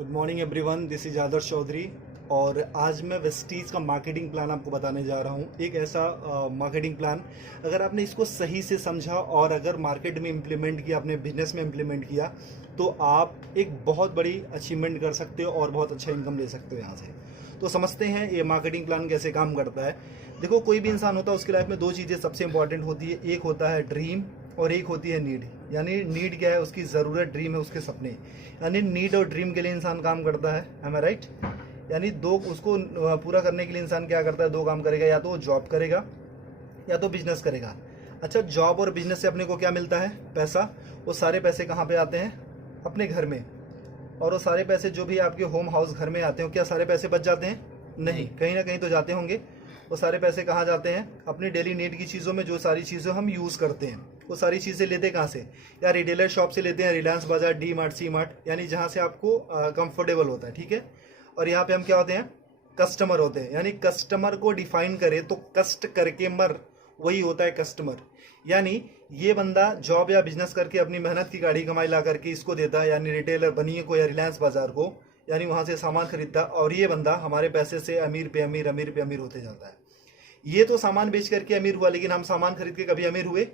Good morning everyone, this is Adarsh Chaudhary. और आज मैं वेस्टीज का मार्केटिंग प्लान आपको बताने जा रहा हूँ। एक ऐसा मार्केटिंग प्लान, अगर आपने इसको सही से समझा और अगर मार्केट में इम्प्लीमेंट किया, अपने बिजनेस में इम्प्लीमेंट किया, तो आप एक बहुत बड़ी अचीवमेंट कर सकते हो और बहुत अच्छा इनकम ले सकते हो यहाँ से। तो समझते हैं ये मार्केटिंग प्लान कैसे काम करता है। देखो, कोई भी इंसान होता है, उसकी लाइफ में दो चीज़ें सबसे इंपॉर्टेंट होती है। एक होता है ड्रीम और एक होती है नीड। यानी नीड क्या है? उसकी ज़रूरत। ड्रीम है उसके सपने। यानी नीड और ड्रीम के लिए इंसान काम करता है। एम आई राइट? यानी दो, उसको पूरा करने के लिए इंसान क्या करता है? दो काम करेगा, या तो वो जॉब करेगा या तो बिजनेस करेगा। अच्छा, जॉब और बिजनेस से अपने को क्या मिलता है? पैसा। वो सारे पैसे कहाँ पे आते हैं? अपने घर में। और वो सारे पैसे जो भी आपके होम हाउस घर में आते हो, क्या सारे पैसे बच जाते हैं? नहीं, कहीं ना कहीं तो जाते होंगे। वो सारे पैसे कहाँ जाते हैं? अपनी डेली नीड की चीज़ों में। जो सारी चीज़ें हम यूज़ करते हैं, वो सारी चीज़ें लेते कहाँ से? या रिटेलर शॉप से लेते हैं, रिलायंस बाजार, डी मार्ट, सी मार्ट, यानी जहाँ से आपको कंफर्टेबल होता है। ठीक है। और यहाँ पे हम क्या होते हैं? कस्टमर होते हैं। यानी कस्टमर को डिफाइन करें तो कष्ट करके मर, वही होता है कस्टमर। यानी ये बंदा जॉब या बिजनेस करके अपनी मेहनत की गाड़ी कमाई ला करके इसको देता है, यानी रिटेलर बनिए को या रिलायंस बाजार को, यानी वहां से सामान खरीदता, और ये बंदा हमारे पैसे से अमीर पे अमीर, अमीर पे अमीर होते जाता है। ये तो सामान बेच करके अमीर हुआ, लेकिन हम सामान खरीद के कभी अमीर हुए?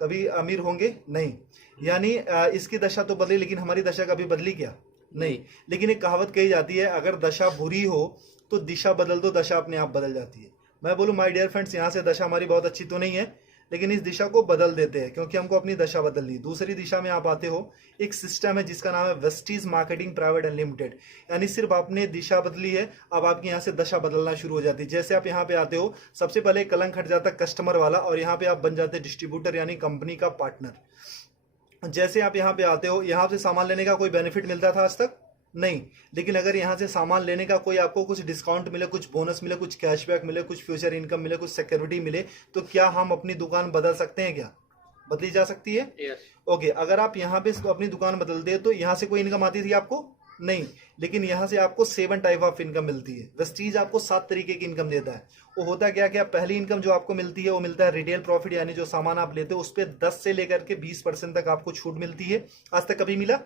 कभी अमीर होंगे? नहीं। यानी इसकी दशा तो बदली, लेकिन हमारी दशा कभी बदली क्या? नहीं। लेकिन एक कहावत कही जाती है, अगर दशा बुरी हो तो दिशा बदल दो, दशा अपने आप बदल जाती है। मैं बोलूं माय डियर फ्रेंड्स, यहाँ से दशा हमारी बहुत अच्छी तो नहीं है, लेकिन इस दिशा को बदल देते हैं, क्योंकि हमको अपनी दशा बदलनी। दूसरी दिशा में आप आते हो, एक सिस्टम है जिसका नाम है वेस्टीज मार्केटिंग प्राइवेट अनलिमिटेड। यानी सिर्फ आपने दिशा बदली है, अब आपकी यहाँ से दशा बदलना शुरू हो जाती है। जैसे आप यहाँ पे आते हो, सबसे पहले कलंक हट जाता है कस्टमर वाला, और यहाँ पे आप बन जाते हैं डिस्ट्रीब्यूटर, यानी कंपनी का पार्टनर। जैसे आप यहाँ पे आते हो, यहाँ से सामान लेने का कोई बेनिफिट मिलता था आज तक? नहीं। लेकिन अगर यहाँ से सामान लेने का कोई आपको कुछ डिस्काउंट मिले, कुछ बोनस मिले, कुछ कैशबैक मिले, कुछ फ्यूचर इनकम मिले, कुछ सिक्योरिटी मिले, तो क्या हम अपनी दुकान बदल सकते हैं? क्या बदली जा सकती है? ओके। अगर आप यहाँ पे अपनी दुकान बदलते हैं तो यहाँ से कोई इनकम आती थी आपको? नहीं। लेकिन यहाँ से आपको 7 टाइप ऑफ इनकम मिलती है। वेस्टीज आपको 7 तरीके की इनकम देता है। वो होता क्या क्या? पहली इनकम जो आपको मिलती है वो मिलता है रिटेल प्रॉफिट, यानी जो सामान आप लेते हो उस पर 10 से लेकर के 20% तक आपको छूट मिलती है। आज तक कभी मिला?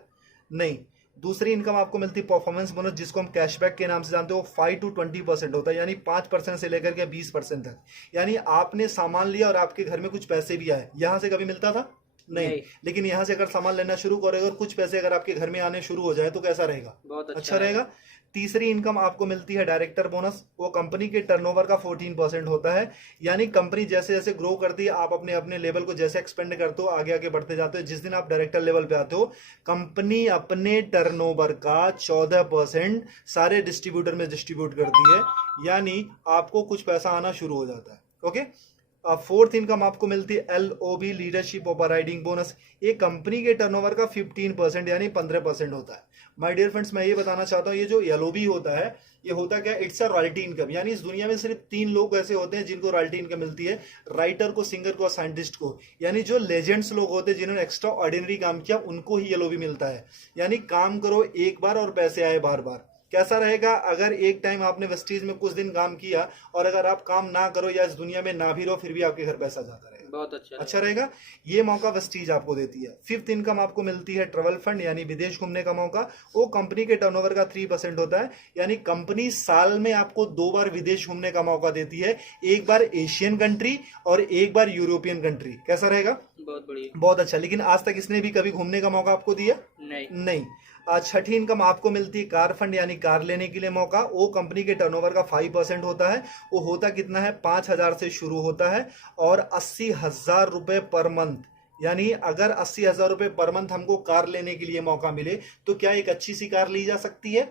नहीं। दूसरी इनकम आपको मिलती है परफॉर्मेंस बोनस, जिसको हम कैशबैक के नाम से जानते हो। 5 to 20% होता है, यानी 5% से लेकर के 20% तक। यानी आपने सामान लिया और आपके घर में कुछ पैसे भी आए, यहां से कभी मिलता था? नहीं। लेकिन यहाँ से अगर सामान लेना शुरू करोगे और कुछ पैसे अगर आपके घर में आने शुरू हो जाए तो कैसा रहेगा? बहुत अच्छा रहेगा। तीसरी इनकम आपको मिलती है डायरेक्टर बोनस। वो कंपनी के टर्नओवर का 14% होता है। यानी कंपनी जैसे जैसे ग्रो करती है, आप अपने अपने लेवल को जैसे एक्सपेंड करते हो, आगे आगे बढ़ते जाते हो, जिस दिन आप डायरेक्टर लेवल पे आते हो, कंपनी अपने टर्नओवर का 14% सारे डिस्ट्रीब्यूटर में डिस्ट्रीब्यूट करती है। यानी आपको कुछ पैसा आना शुरू हो जाता है। ओके। फोर्थ इनकम आपको मिलती है LOB, लीडरशिप ओवरराइडिंग बोनस। ये कंपनी के टर्नओवर का 15% यानी 15% होता है। माय डियर फ्रेंड्स, मैं ये बताना चाहता हूँ, ये जो LOB होता है, ये होता क्या? It's a royalty income. यानी इस दुनिया में सिर्फ 3 लोग ऐसे होते हैं जिनको रॉयल्टी इनकम मिलती है, राइटर को, सिंगर को और साइंटिस्ट को। यानी जो लेजेंड्स लोग होते हैं, जिन्होंने एक्स्ट्रा ऑर्डिनरी काम किया, उनको ही LOB मिलता है। यानी काम करो एक बार और पैसे आए बार बार। कैसा रहेगा? अगर एक टाइम आपने वेस्टीज में कुछ दिन काम किया और अगर आप काम ना करो या इस दुनिया में ना भी रहो, फिर भी आपके घर पैसा जाता रहेगा। बहुत अच्छा रहेगा। ये मौका वेस्टीज आपको देती है। फिफ्थ इनकम आपको मिलती है ट्रेवल फंड, यानी विदेश घूमने का मौका। वो कंपनी के टर्नओवर का 3% होता है। यानी कंपनी साल में आपको 2 बार विदेश घूमने का मौका देती है, एक बार एशियन कंट्री और एक बार यूरोपियन कंट्री। कैसा रहेगा? बहुत बढ़िया, बहुत अच्छा। लेकिन आज तक इसने भी कभी घूमने का मौका आपको दिया? नहीं। छठी इनकम आपको मिलती है कार फंड, यानी कार लेने के लिए मौका। वो कंपनी के टर्नओवर का 5% होता है। वो होता कितना है? 5,000 से शुरू होता है और 80,000 रुपए पर मंथ। यानी अगर 80,000 रुपए पर मंथ हमको कार लेने के लिए मौका मिले तो क्या एक अच्छी सी कार ली जा सकती है?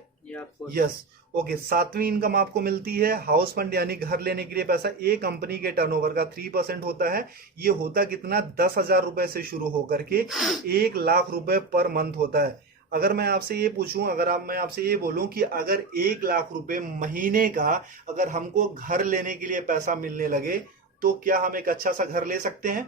यस। ओके। सातवीं इनकम आपको मिलती है हाउस फंड, यानी घर लेने के लिए पैसा। ये कंपनी के टर्नओवर का 3% होता है। ये होता कितना? 10,000 रुपए से शुरू होकर के 1,00,000 रुपए पर मंथ होता है। अगर मैं आपसे ये पूछूं, मैं आपसे ये बोलूं कि अगर 1,00,000 रुपए महीने का अगर हमको घर लेने के लिए पैसा मिलने लगे, तो क्या हम एक अच्छा सा घर ले सकते हैं?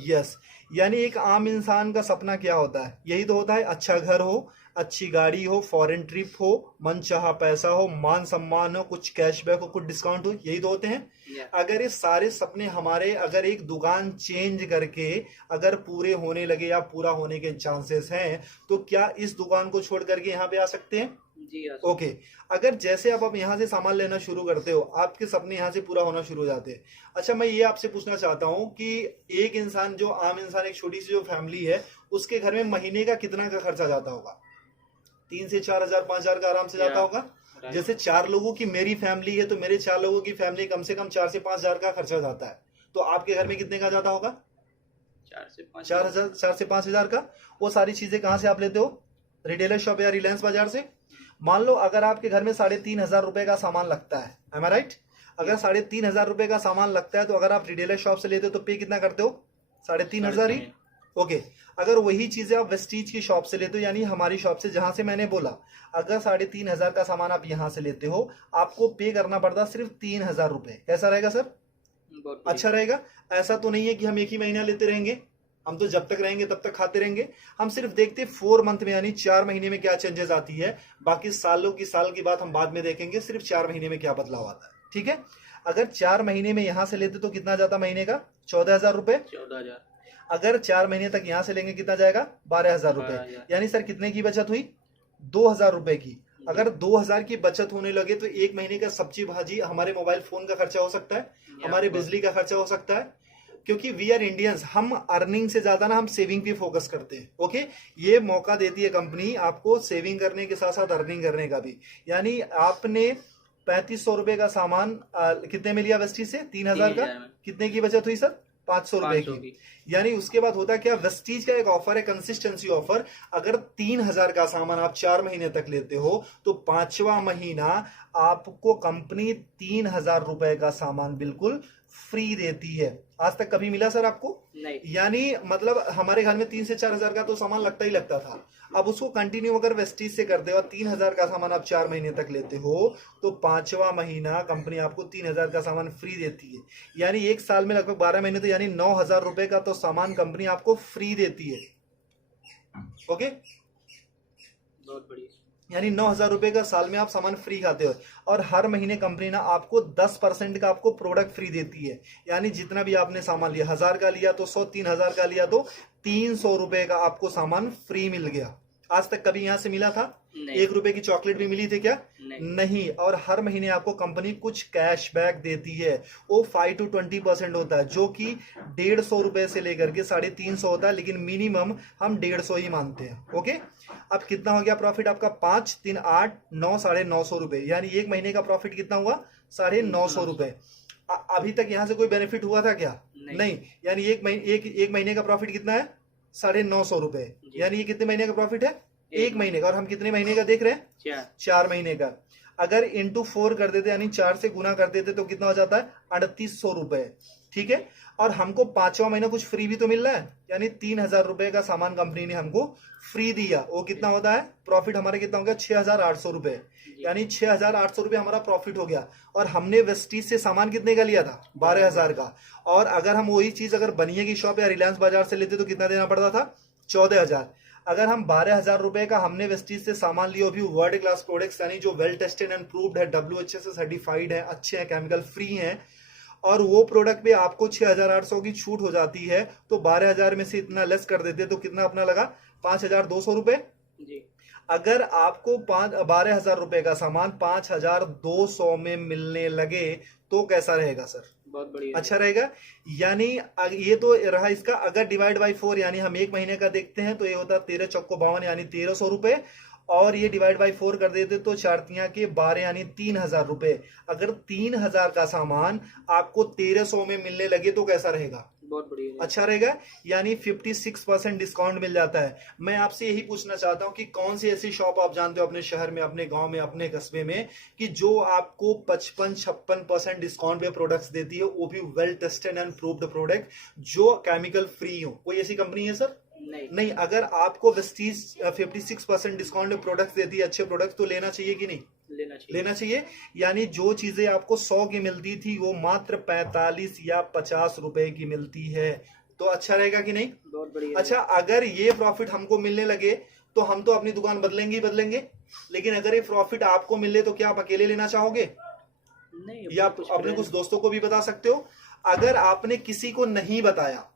यस। यानी एक आम इंसान का सपना क्या होता है? यही तो होता है, अच्छा घर हो, अच्छी गाड़ी हो, फॉरेन ट्रिप हो, मनचाहा पैसा हो, मान सम्मान हो, कुछ कैशबैक हो, कुछ डिस्काउंट हो, यही तो होते हैं। अगर ये सारे सपने हमारे अगर एक दुकान चेंज करके अगर पूरे होने लगे या पूरा होने के चांसेस हैं, तो क्या इस दुकान को छोड़ करके यहाँ पे आ सकते हैं? जी ओके। अगर जैसे आप यहाँ से सामान लेना शुरू करते हो, आपके सपने यहाँ से पूरा होना शुरू हो जाते हैं। अच्छा, मैं ये आपसे पूछना चाहता हूँ कि एक इंसान, जो आम इंसान, एक छोटी सी जो फैमिली है, उसके घर में महीने का कितना का खर्चा जाता होगा? 3 से 4 हजार, 5 हजार का आराम से जाता होगा। जैसे 4 लोगों की मेरी फैमिली है, तो मेरे 4 लोगों की फैमिली कम से कम 4 से 5 हजार का खर्चा जाता है। तो आपके घर में कितने का जाता होगा? 4 से 5 हजार का। वो सारी चीजें कहाँ से आप लेते हो? रिटेलर शॉप या रिलायंस बाजार से। मान लो अगर आपके घर में 3,500 रुपए का सामान लगता है, एम आई राइट? अगर 3,500 रुपए का सामान लगता है, तो अगर आप रिटेलर शॉप से लेते हो तो पे कितना करते हो? 3,500 ही। ओके। अगर वही चीजें आप वेस्टीज की शॉप से लेते हो, यानी हमारी शॉप से, जहां से मैंने बोला, अगर 3,500 का सामान आप यहां से लेते हो, आपको पे करना पड़ता सिर्फ 3,000 रुपए। कैसा रहेगा सर? अच्छा रहेगा। ऐसा तो नहीं है कि हम एक ही महीना लेते रहेंगे, हम तो जब तक रहेंगे तब तक खाते रहेंगे। हम सिर्फ देखते 4 मंथ में, यानी 4 महीने में क्या चेंजेस आती है। बाकी सालों की साल की बात हम बाद में देखेंगे, सिर्फ 4 महीने में क्या बदलाव आता है। ठीक है। अगर 4 महीने में यहां से लेते तो कितना जाता महीने का? 14,000 रुपए। 14,000। अगर 4 महीने तक यहां से लेंगे कितना जाएगा? 12,000 रुपए। यानी सर कितने की बचत हुई? 2,000 रुपए की। अगर 2,000 की बचत होने लगे तो एक महीने का सब्जी भाजी, हमारे मोबाइल फोन का खर्चा हो सकता है, हमारे बिजली का खर्चा हो सकता है। क्योंकि वी आर इंडियंस, हम अर्निंग से ज्यादा ना हम सेविंग पे फोकस करते हैं। ओके। ये मौका देती है कंपनी आपको सेविंग करने के साथ साथ अर्निंग करने का भी। यानी आपने 3,500 रुपए का सामान कितने में लिया वेस्टीज से? 3,000 का। कितने की बचत हुई सर? 500 रुपए की। यानी उसके बाद होता है क्या? वेस्टीज का एक ऑफर है, कंसिस्टेंसी ऑफर। अगर 3,000 का सामान आप 4 महीने तक लेते हो, तो 5वां महीना आपको कंपनी 3,000 रुपए का सामान बिल्कुल फ्री देती है। आज तक कभी मिला सर आपको? नहीं। यानी मतलब हमारे घर में 3 से 4 हजार का तो सामान लगता ही लगता था। अब उसको कंटिन्यू अगर वेस्टीज से करते हो और 3,000 का सामान आप 4 महीने तक लेते हो, तो 5वां महीना कंपनी आपको 3,000 का सामान फ्री देती है। यानी एक साल में लगभग 12 महीने, तो यानी 9,000 रुपए का तो सामान कंपनी आपको फ्री देती है। ओके। बहुत बढ़िया। यानी 9,000 रुपए का साल में आप सामान फ्री खाते हो। और हर महीने कंपनी ना आपको 10% का आपको प्रोडक्ट फ्री देती है। यानी जितना भी आपने सामान लिया, 1,000 का लिया तो 100, 3,000 का लिया तो 300 रुपए का आपको सामान फ्री मिल गया। आज तक कभी यहां से मिला था? 1 रुपए की चॉकलेट भी मिली थी क्या? नहीं। और हर महीने आपको कंपनी कुछ कैशबैक देती है, वो 5 to 20% होता है, जो कि 150 रुपए से लेकर के 350 होता है, लेकिन मिनिमम हम 150 ही मानते हैं। ओके। अब कितना हो गया प्रॉफिट आपका? 5, 3, 8, 9, 950 रुपए। यानी एक महीने का प्रॉफिट कितना हुआ? 950 रुपए। अभी तक यहां से कोई बेनिफिट हुआ था क्या? नहीं। यानी एक महीने का प्रॉफिट कितना है? 950 रुपए। यानी ये कितने महीने का प्रॉफिट है? एक महीने का। और हम कितने महीने का देख रहे हैं? 4 महीने का। अगर इंटू 4 कर देते, यानी 4 से गुना कर देते, तो कितना हो जाता है? 3,800 रुपए। ठीक है। और हमको 5वां महीना कुछ फ्री भी तो मिल रहा है, यानी 3,000 रुपए का सामान कंपनी ने हमको फ्री दिया। वो कितना होता है? प्रॉफिट हमारे कितना हो गया? 6,800 रुपए। यानी 6,800 रुपए हमारा प्रॉफिट हो गया। और हमने वेस्टीज से सामान कितने का लिया था? 12,000 का। और अगर हम वही चीज अगर बनिए की शॉप या रिलायंस बाजार से लेते तो कितना देना पड़ता था? 14,000। अगर हम 12,000 रुपए का हमने वेस्टीज से सामान लिया, भी वर्ल्ड क्लास प्रोडक्ट्स, यानी जो वेल टेस्टेड एंड प्रूव्ड है, WHA से सर्टिफाइड है, अच्छे हैं, केमिकल फ्री हैं, और वो प्रोडक्ट पे आपको 6,800 की छूट हो जाती है, तो 12,000 में से इतना लेस कर देते तो कितना अपना लगा? 5,200 रुपए। अगर आपको 12,000 रुपए का सामान 5,200 में मिलने लगे तो कैसा रहेगा सर? बहुत बढ़िया। अच्छा रहेगा। यानी ये तो रहा इसका। अगर डिवाइड बाई 4, यानी हम एक महीने का देखते हैं, तो ये होता है 13 चौको 52, यानी 1,300 रुपए। और ये डिवाइड बाई 4 कर देते तो 4 के 12, यानी 3,000 रुपए। अगर 3,000 का सामान आपको 1,300 में मिलने लगे तो कैसा रहेगा? बहुत बढ़िया। अच्छा रहेगा। यानी 56% डिस्काउंट मिल जाता है। मैं आपसे यही पूछना चाहता हूं कि कौन सी ऐसी शॉप आप जानते हो अपने शहर में, अपने गांव में, अपने कस्बे में, कि जो आपको 55-56% डिस्काउंट पे प्रोडक्ट्स देती है, वो भी well tested and proved product, जो केमिकल फ्री हो? कोई ऐसी कंपनी है सर? नहीं। अगर आपको वेस्टीज 56% डिस्काउंट में प्रोडक्ट्स देती है, अच्छे प्रोडक्ट्स, तो लेना चाहिए कि नहीं? लेना चाहिए। यानी जो चीजें आपको 100 की मिलती थी, वो मात्र 45 या 50 रुपए की मिलती है। तो अच्छा रहेगा कि नहीं? बहुत बढ़िया। अच्छा, अगर ये प्रॉफिट हमको मिलने लगे तो हम तो अपनी दुकान बदलेंगे ही बदलेंगे, लेकिन अगर ये प्रॉफिट आपको मिले तो क्या आप अकेले लेना चाहोगे, नहीं, या आप अपने कुछ दोस्तों को भी बता सकते हो? अगर आपने किसी को नहीं बताया,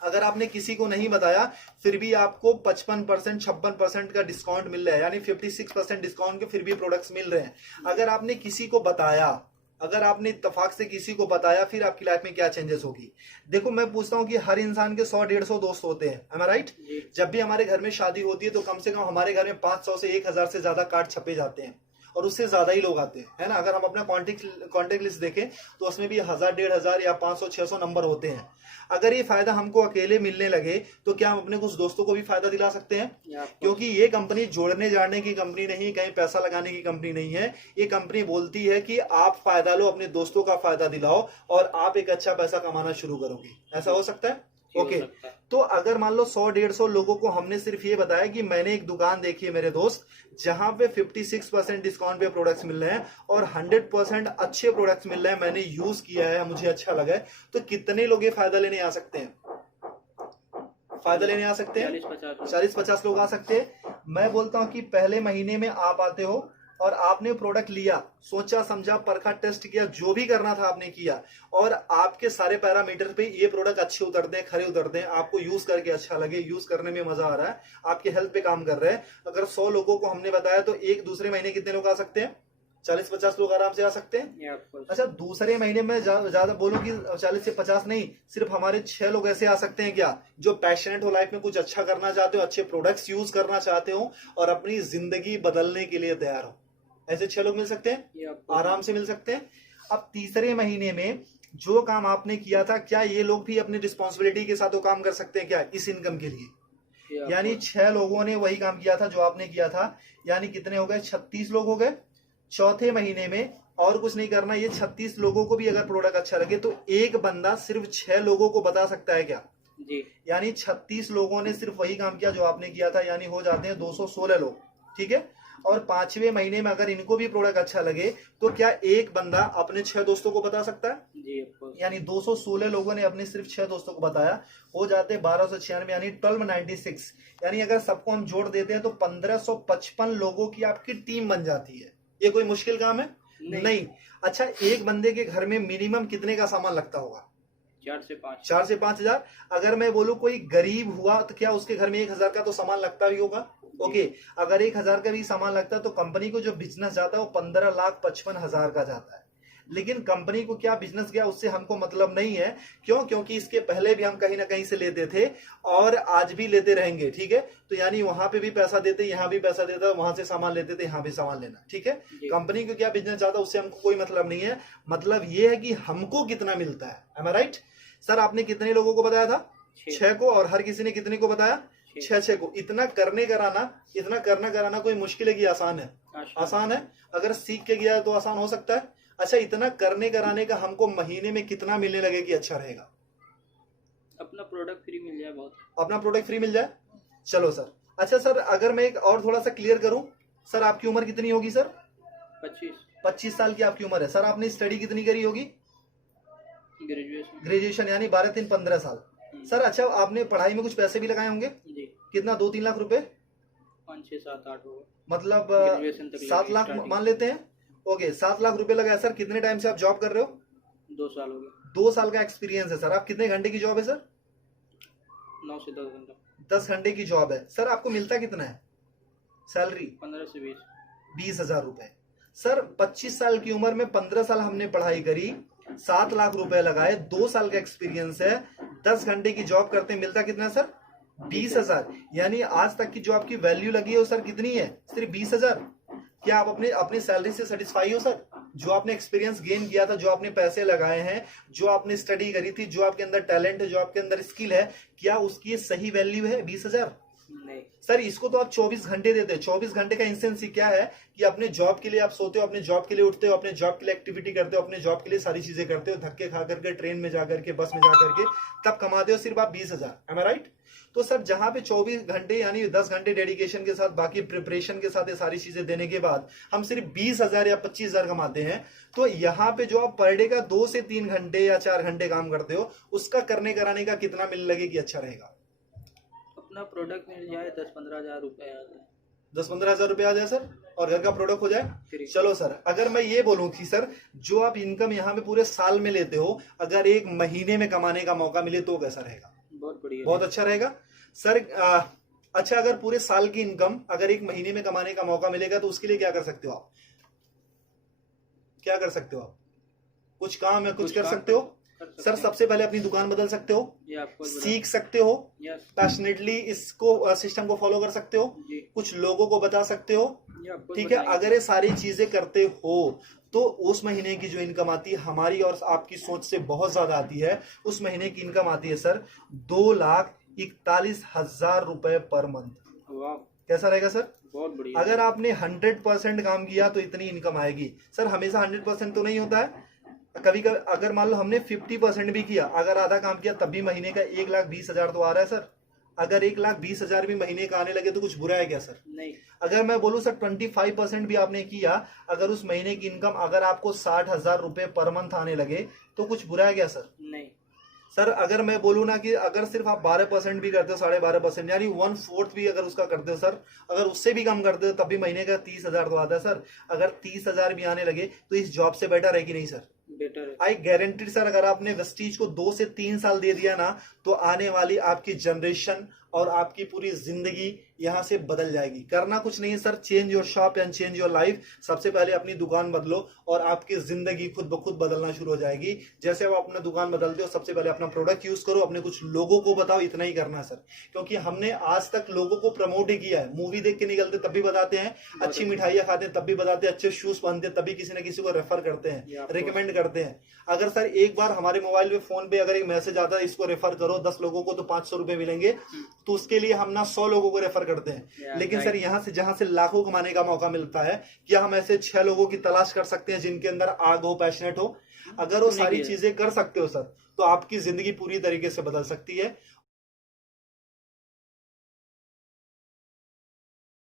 अगर आपने किसी को नहीं बताया फिर भी आपको 55% 56% का डिस्काउंट मिल रहा है, यानी 56% डिस्काउंट के फिर भी प्रोडक्ट्स मिल रहे हैं। अगर आपने किसी को बताया, अगर आपने इत्तेफाक से किसी को बताया, फिर आपकी लाइफ में क्या चेंजेस होगी? देखो, मैं पूछता हूं कि हर इंसान के 100-150 दोस्त होते हैं, am I right? जब भी हमारे घर में शादी होती है तो कम से कम हमारे घर में 500 से 1000 से ज्यादा कार्ड छपे जाते हैं, और उससे ज्यादा ही लोग आते हैं, है ना? अगर हम अपना कॉन्टेक्ट लिस्ट देखें तो उसमें भी 1000-1500 या 500-600 नंबर होते हैं। अगर ये फायदा हमको अकेले मिलने लगे तो क्या हम अपने कुछ दोस्तों को भी फायदा दिला सकते हैं? क्योंकि ये कंपनी जोड़ने जाने की कंपनी नहीं, कहीं पैसा लगाने की कंपनी नहीं है। ये कंपनी बोलती है कि आप फायदा लो, अपने दोस्तों का फायदा दिलाओ और आप एक अच्छा पैसा कमाना शुरू करोगे। ऐसा हो सकता है? ओके, तो अगर मान लो 100-150 लोगों को हमने सिर्फ ये बताया कि मैंने एक दुकान देखी है मेरे दोस्त, जहां पे 56% डिस्काउंट पे प्रोडक्ट्स मिल रहे हैं और 100% अच्छे प्रोडक्ट्स मिल रहे हैं, मैंने यूज किया है, मुझे अच्छा लगा है, तो कितने लोग ये फायदा लेने आ सकते हैं? फायदा लेने आ सकते हैं 40-50 लोग आ सकते हैं। मैं बोलता हूं कि पहले महीने में आप आते हो और आपने प्रोडक्ट लिया, सोचा समझा, परखा, टेस्ट किया, जो भी करना था आपने किया, और आपके सारे पैरामीटर पे ये प्रोडक्ट अच्छे उतरते हैं, खरे उतरते हैं, आपको यूज करके अच्छा लगे, यूज करने में मजा आ रहा है, आपके हेल्थ पे काम कर रहे हैं। अगर 100 लोगों को हमने बताया तो एक दूसरे महीने कितने लोग आ सकते हैं? 40-50 लोग आराम से आ सकते हैं। अच्छा, दूसरे महीने में ज्यादा बोलो कि 40 से 50 नहीं, सिर्फ हमारे 6 लोग ऐसे आ सकते हैं क्या, जो पैशनेट हो, लाइफ में कुछ अच्छा करना चाहते हो, अच्छे प्रोडक्ट्स यूज करना चाहते हो और अपनी जिंदगी बदलने के लिए तैयार हो। ऐसे 6 लोग मिल सकते हैं, आराम से मिल सकते हैं। अब तीसरे महीने में जो काम आपने किया था, क्या ये लोग भी अपनी रिस्पॉन्सिबिलिटी के साथ वो काम कर सकते हैं क्या इस इनकम के लिए? यानी 6 लोगों ने वही काम किया था जो आपने किया था, यानी कितने हो गए? 36 लोग हो गए। चौथे महीने में और कुछ नहीं करना, ये 36 लोगों को भी अगर प्रोडक्ट अच्छा लगे तो एक बंदा सिर्फ 6 लोगों को बता सकता है क्या जी? यानी 36 लोगों ने सिर्फ वही काम किया जो आपने किया था, यानी हो जाते हैं 216 लोग, ठीक है? और 5वें महीने में अगर इनको भी प्रोडक्ट अच्छा लगे तो क्या एक बंदा अपने 6 दोस्तों को बता सकता है जी? यानी 216 लोगों ने अपने सिर्फ 6 दोस्तों को बताया, हो जाते 1296, यानी 1296। यानी अगर सबको हम जोड़ देते हैं तो 1555 लोगों की आपकी टीम बन जाती है। ये कोई मुश्किल काम है? नहीं। अच्छा, एक बंदे के घर में मिनिमम कितने का सामान लगता होगा? 4 से 5 हजार। अगर मैं बोलूं कोई गरीब हुआ तो क्या उसके घर में 1000 का तो सामान लगता ही होगा? ओके, अगर 1000 का भी सामान लगता है तो कंपनी को जो बिजनेस जाता है वो 15,55,000 का जाता है। लेकिन कंपनी को क्या बिजनेस गया उससे हमको मतलब नहीं है। क्यों? क्योंकि इसके पहले भी हम कहीं ना कहीं से लेते थे और आज भी लेते रहेंगे, ठीक है? तो यानी वहां पे भी पैसा देते, यहाँ भी पैसा देता, वहां से सामान लेते थे, यहाँ भी सामान लेना, ठीक है? कंपनी को क्या बिजनेस जाता उससे हमको कोई मतलब नहीं है। मतलब ये है कि हमको कितना मिलता है। एम आई राइट? सर, आपने कितने लोगों को बताया था? 6 को। और हर किसी ने कितने को बताया? 6 को। इतना करने कराना कोई मुश्किल है कि आसान है? आसान है। अगर सीख के गया तो आसान हो सकता है। अच्छा, इतना करने कराने का हमको महीने में कितना मिलने लगे कि अच्छा रहेगा? अपना प्रोडक्ट फ्री मिल जाए। बहुत अपना प्रोडक्ट फ्री मिल जाए। चलो सर। अच्छा सर, अगर मैं एक और थोड़ा सा क्लियर करूं, सर आपकी उम्र कितनी होगी सर? 25 साल की आपकी उम्र है। सर, आपने स्टडी कितनी करी होगी? ग्रेजुएशन, यानी 12-3-15 साल। सर, अच्छा, आपने पढ़ाई में कुछ पैसे भी लगाए होंगे जी? कितना? 2-3 लाख रुपए? 5-6-7-8 होगा, मतलब 7 लाख मान लेते हैं। ओके, 7 लाख रुपए लगाए। सर, कितने टाइम से आप जॉब कर रहे हो? 2 साल हो गए। 2 साल का एक्सपीरियंस है सर। आप कितने घंटे की जॉब है सर? 9 से 10 घंटा। 10 घंटे की जॉब है। सर, आपको मिलता कितना है सैलरी? 15 से 20 हजार रुपए। सर, 25 साल की उम्र में 15 साल हमने पढ़ाई करी, 7 लाख रुपए लगाए, 2 साल का एक्सपीरियंस है, 10 घंटे की जॉब करते, मिलता कितना है सर? 20 हजार। यानी आज तक की जो आपकी वैल्यू लगी है वो सर कितनी है? सिर्फ 20 हजार। क्या आप अपनी सैलरी से सेटिस्फाई हो सर? जो आपने एक्सपीरियंस गेन किया था, जो आपने पैसे लगाए हैं, जो आपने स्टडी करी थी, जो आपके अंदर टैलेंट है, जो आपके अंदर स्किल है, क्या उसकी सही वैल्यू है 20 हजार? नहीं। सर इसको तो आप 24 घंटे देते हैं। 24 घंटे का इंसेंस क्या है कि अपने जॉब के लिए आप सोते हो, अपने जॉब के लिए उठते हो, अपने जॉब के लिए एक्टिविटी करते हो, अपने जॉब के लिए सारी चीजें करते हो, धक्के खा करके ट्रेन में जा करके, बस में जा करके, तब कमाते हो सिर्फ आप 20,000। एम आई राइट? तो सर जहां पे 24 घंटे यानी 10 घंटे डेडिकेशन के साथ, बाकी प्रिपरेशन के साथ ये सारी चीजें देने के बाद हम सिर्फ 20,000 या 25,000 कमाते हैं, तो यहाँ पे जो आप पर डे का 2 से 3 घंटे या 4 घंटे काम करते हो, उसका करने कराने का कितना मिल लगे कि अच्छा रहेगा? अपना प्रोडक्ट मिल जाए 10-15 हज़ार रुपये आ जाए। 10-15 हजार रुपए आ जाए सर, और घर का प्रोडक्ट हो जाए। फ्री। चलो सर, अगर मैं ये बोलूं कि सर जो आप इनकम यहाँ पे पूरे साल में लेते हो, अगर एक महीने में कमाने का मौका मिले तो कैसा रहेगा? बहुत बढ़िया। बहुत अच्छा रहेगा सर। अच्छा, अगर पूरे साल की इनकम अगर एक महीने में कमाने का मौका मिलेगा तो उसके लिए क्या कर सकते हो आप? क्या कर सकते हो आप? कुछ काम है, कुछ कर सकते हो सर। सबसे पहले अपनी दुकान बदल सकते हो, ये आपको सीख सकते हो, यस पैशनेटली इसको सिस्टम को फॉलो कर सकते हो, जी, कुछ लोगों को बता सकते हो, ये आपको ठीक है। बताएंगे। अगर ये सारी चीजें करते हो तो उस महीने की जो इनकम आती है हमारी और आपकी सोच से बहुत ज्यादा आती है। उस महीने की इनकम आती है सर 2,41,000 रुपए पर मंथ। वाह, कैसा रहेगा सर? बहुत बढ़िया। अगर आपने 100% काम किया तो इतनी इनकम आएगी सर। हमेशा 100% तो नहीं होता है, कभी कभी अगर मान लो हमने 50% भी किया, अगर आधा काम किया, तब भी महीने का 1,20,000 तो आ रहा है सर। अगर 1,20,000 भी महीने का आने लगे तो कुछ बुरा है क्या सर? नहीं। अगर मैं बोलूं सर 25% भी आपने किया, अगर उस महीने की इनकम अगर आपको 60,000 रुपए पर मंथ आने लगे तो कुछ बुरा है क्या सर? नहीं। सर अगर मैं बोलूं ना कि अगर सिर्फ आप 12% भी करते हो, 12.5% यानी 1/4 भी अगर उसका करते हो सर, अगर उससे भी कम करते हो तब भी महीने का 30,000 तो आता है सर। अगर 30,000 भी आने लगे तो इस जॉब से बेटर है कि नहीं सर? बेटर है। आई गारंटी सर, अगर आपने वेस्टीज को 2 से 3 साल दे दिया ना, तो आने वाली आपकी जनरेशन और आपकी पूरी जिंदगी यहां से बदल जाएगी। करना कुछ नहीं है sir, change your shop and change your life. सबसे पहले अपनी दुकान बदलो और आपकी जिंदगी खुद ब खुद बदलना शुरू हो जाएगी। जैसे आप अपना दुकान बदलते हो, सबसे पहले अपना प्रोडक्ट यूज करो, अपने कुछ लोगों को बताओ, इतना ही करना है सर। क्योंकि हमने आज तक लोगों को प्रमोट ही किया है। मूवी देख के निकलते तब भी बताते हैं, अच्छी मिठाइयां खाते हैं तब भी बताते हैं, अच्छे शूज पहनते हैं तभी किसी न किसी को रेफर करते हैं, रिकमेंड करते हैं। अगर सर एक बार हमारे मोबाइल पे फोन पे अगर एक मैसेज आता है इसको रेफर करो 10 लोगों को तो 500 रुपए मिलेंगे, तो उसके लिए हम ना 100 लोगों को रेफर करते हैं। लेकिन सर यहाँ से जहां से लाखों कमाने का मौका मिलता है, क्या हम ऐसे 6 लोगों की तलाश कर सकते हैं जिनके अंदर आग हो, पैशनेट हो? अगर वो सारी चीजें कर सकते हो सर, तो आपकी जिंदगी पूरी तरीके से बदल सकती है।